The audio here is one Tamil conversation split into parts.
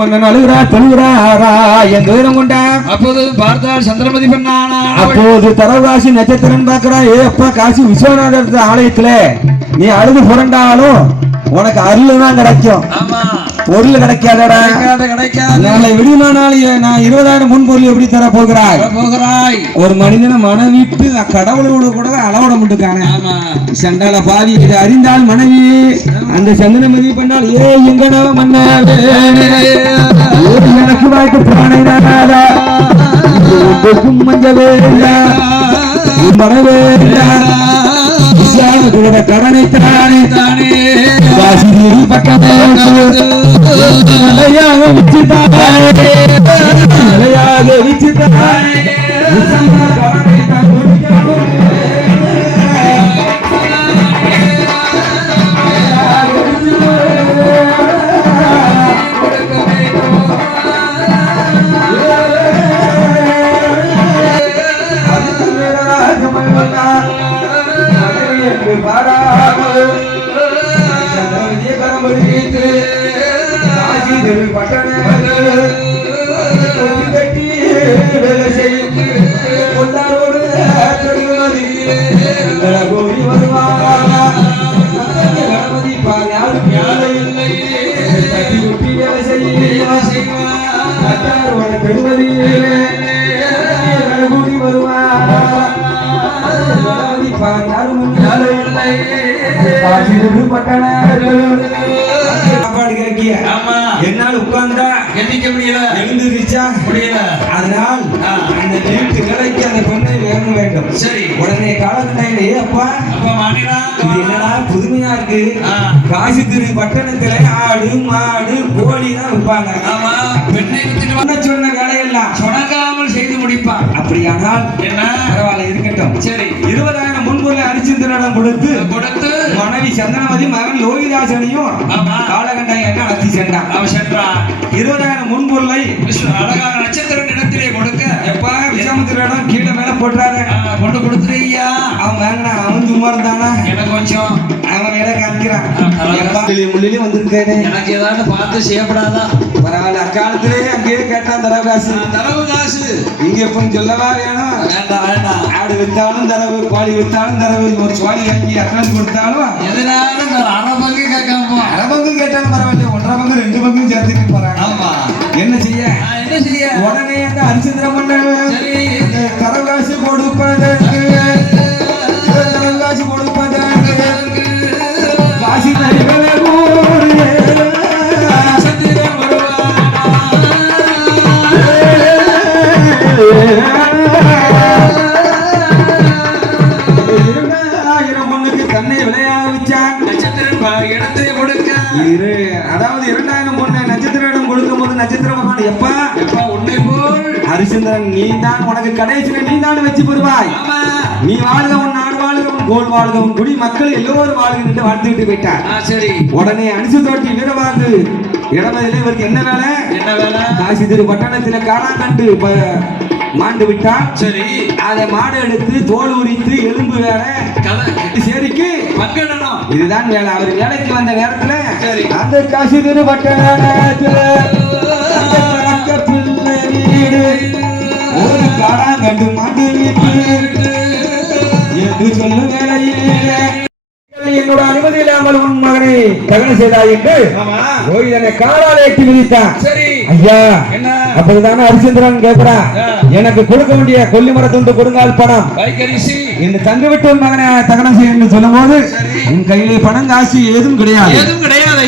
மன்னன் அழுகிறா தொழுகிறாரா என் துயரம் கொண்டா. அப்போது பார்த்தால் சந்திரமதி பெண்ணானா அப்போது தரவாசி நட்சத்திரம் பார்க்கிறா ஏ அப்பா காசி விஸ்வநாதர் ஆலயத்துல நீ அழுது புரண்டாலும் உனக்கு அருள் தான் கிடைக்கும் ஆமா. பொருள் கிடைக்காதடா. கிடைக்காத கிடைக்காது. நாளை விடியுமானால் நான் இருபதாயிரம் முன் பொருள் எப்படி தர போகிறாய் போகிறாய் ஒரு மனிதனை மனைவிட்டு கடவுளோட கூட அளவிட முட்டுக்கானே சண்டால பாவி இதை அறிந்தால் மனைவி அந்த சந்தனமதி பண்ணால் ஏ எங்கடா மன்னாவே ஏ எனக்கு வாய்க்கு பிராணை நாடாதா மஞ்சவே மனவே கடனை தானே தானே வாசிதேவி பக்கமே நிலையாக சாப்பாடு கிடைக்கிய ஆமா. என்னால் உட்கார்ந்தா எண்ணிக்க முடியல. எழுந்துருச்சா? முடியல. அதனால். அந்த வீட்டு வேலைக்கு அந்த பெண்ணை வேணும் வேண்டும். சரி. உடனே காலகட்டையிலே அப்பா அப்ப மாநிலா இது என்னடா புதுமையா இருக்கு. காசி திரு பட்டணத்துல ஆடு மாடு கோழி தான் விற்பாங்க. ஆமா. பெண்ணை வித்துட்டு சொன்ன வேலையெல்லாம் சொணங்காமல் செய்து முடிப்பான். அப்படியானால் என்ன? பரவாயில்ல இருக்கட்டும். சரி. இருபதாயிரம் முன்புள்ள அரிச்சந்திரனிடம் கொடுத்து கொடுத்து மனைவி சந்தனமதி மகன் லோகிதாசனையும் காலகண்டாய் என்ன அழைத்து சென்றான்? அவன் சென்றான். இருபதாயிரம் முன்பொருளை விஷ்ணு அழகாக நட்சத்திர இடத்திலே கொடுக்க. எப்ப விசாமுத்திரிடம் கீழே மேல போட்டுறாத. ஆ, கொண்டு கொடுத்துருய்யா அவன் வாங்கினா அவன் சும்மா இருந்தானா எனக்கு கொஞ்சம்? அவன் வேலை காமிக்கிறான். முள்ளிலே வந்திருக்கானே. எனக்கு ஏதாவது பார்த்து செய்யப்படாதா? பரவாயில்ல அக்காலத்திலே அங்கேயே கேட்டான் தரவு காசு. தரவு காசு. இங்க எப்ப சொல்லவா வேணும் வேண்டாம் வேண்டாம். ஆடு வித்தாலும் தரவு கோழி வித்தாலும் தரவு ஒரு கோழி வாங்கி அட்வான்ஸ் கொடுத்தாலும் எதனாலும் அரை பங்கு கேட்காம. அரை பங்கு கேட்டாலும் பரவாயில்ல ஒன்றரை பங்கு ரெண்டு பங்கு சேர்த்துட்டு போறாங்க. ஆமா. என்ன செய்ய? என்ன செய்ய? உடனே அந்த சரி. தரவு காசு நீ தான் உனக்கு கடைசியில நீ தான் வச்சு பெறுவாய் நீ வாழ்க உன் நாடு வாழ்க உன் கோல் வாழ்க உன் குடி. மக்கள் எல்லோரும் வாழ்க என்று வாழ்த்துக்கிட்டு போயிட்டார் சரி. உடனே அனுசு தோட்டி வீரவாகு. இடமதிலே இவருக்கு என்ன வேலை? என்ன வேலை? காசி திரு பட்டணத்துல காணாங்கண்டு மாண்டு விட்டான் சரி. அதை மாடு எடுத்து தோல் உரித்து எலும்பு வேற சரிக்கு. பங்கிடணும் இதுதான் வேலை. அவர் வேலைக்கு வந்த நேரத்துல சரி. அந்த காசி திரு பட்டணத்துல ஒரு காணாங்கண்டு மாண்டு வீட்டு. என்று சொல்லும் வேலையிலே என்னோட அனுமதி இல்லாமல் உன் மகனை தகன செய்தாய் என்று ஆமா. ரோஹிதனை காலால் ஏற்றி மிதித்தான். சரி. ஐயா. என்ன? அப்போதுதானே ஹரிச்சந்திரன் கேட்கிறான். எனக்கு கொடுக்க வேண்டிய கொல்லி மரத்துண்டு கொடுங்கால் பணம் இந்த தங்க விட்டு மகனை தகனம் செய்ய சொல்லும் போது. உன் கையிலே பணம் காசு ஏதும் கிடையாது.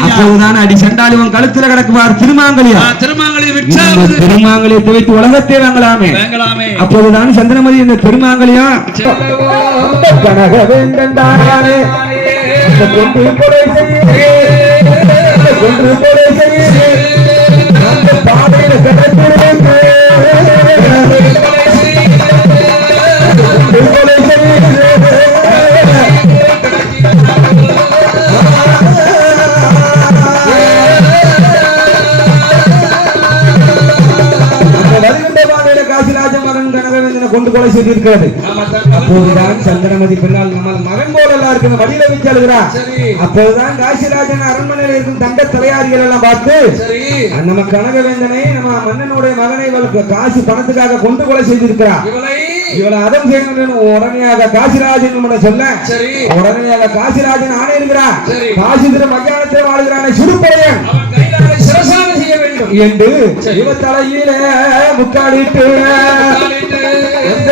அப்போதுதான் அடி செண்டாளி உன் கழுத்துல கிடக்குவார் திருமாங்கலியா? திருமாங்கலியத்தை வைத்து உலகத்தை வாங்கலாமே. அப்போதுதான் சந்திரமதி இந்த திருமாங்கலியம் கனக வேண்டந்தானே கொன்று கொலை செய்யே கொன்று ஆமா தங்க அப்போதுதான் சந்திரமதி பின்னால் நம்ம மகன் போல எல்லாம் இருக்கு வழியில வச்சு அழுகிறா அப்போதுதான் காசிராஜன் அரண்மனையில் இருக்கும் தங்க தலையாரிகள் எல்லாம் பார்த்து நம்ம கனகவேந்தனை நம்ம மன்னனுடைய மகனை காசு பணத்துக்காக கொண்டு கொலை செய்திருக்கிறார். இவளை. அதம் செய்யணும் உடனடியாக காசிராஜன் சொல்ல உடனடியாக காசிராஜன் ஆணை இருக்கிறார் சரி. காசி திரு மத்தியானத்தில் வாழ்கிறான வேண்டும். என்று. இவ தலையில முக்காடிட்டு எந்த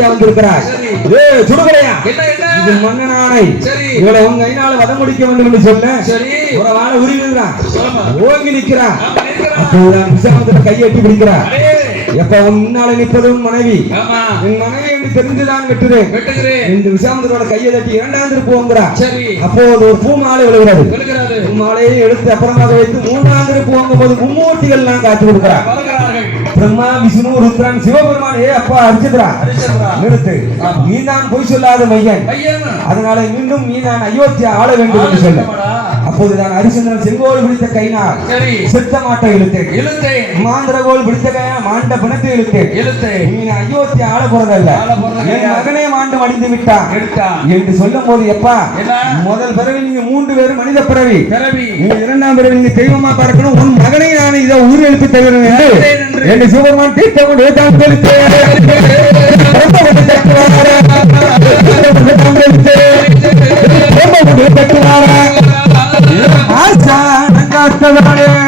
குலகாரியா வந்திருக்கிறார். ஏ என்ன இது மன்னனானை. இவளை உங்க கையினால வதம் முடிக்க வேண்டும் என்று சொன்ன சரி ஒரு வாழ உருவிடுறான் ஆமா. ஓங்கி நிற்கிறான். அப்போதுதான் விசாமத்துல கையெட்டி பிடிக்கிறார் அடே. எப்ப உன் முன்னால நிற்பது உன் மனைவி. என் மனைவி என்று தெரிந்துதான் வெட்டுறேன் இந்த விசாமத்தோட கையை தட்டி இரண்டாம் திருப்புவோங்கிறா அப்போது ஒரு பூ மாலை விழுகிறது. விழுகிறது. பூ மாலையை எடுத்து அப்புறமாக வைத்து மூன்றாம் திருப்புவோங்கும் போது மும்மூர்த்திகள் எல்லாம் கொடுக்கிறார் வருகிறார்கள். பிரம்மா விஷ்ணு ருத்ரன் சிவபெருமான் அப்பா ஹரிச்சந்திரா. நிறுத்து. நீ தான் பொய் சொல்லாத மையன். அதனால மீண்டும் நீ தான் அயோத்தியா ஆள வேண்டும் என்று சொல்ல. அப்போதுதான் ஹரிச்சந்திரன் செங்கோல் பிடித்த கையினால் சரி. சித்த மாட்டை இழுத்தேன். இழுத்தேன். மாந்திரகோல் பிடித்த கையா மாண்ட பிணத்தை இழுத்தேன். இழுத்தேன். நீ அயோத்தியா ஆள போறதல்ல என். மகனே மாண்டு மடிந்து விட்டான். என்று சொல்லும் போது எப்பா? முதல் பிறவி நீங்க மூன்று பேரும் மனித பிறவி. பிறவி. நீங்க இரண்டாம் பிறவி நீங்க தெய்வமா பார்க்கணும். உன் மகனை நான் இதை ஊர் எழுப்பி தருகிறேன் என்று என்று. சிவபெருமான் தீர்த்த கொண்டு தான் கொடுத்து না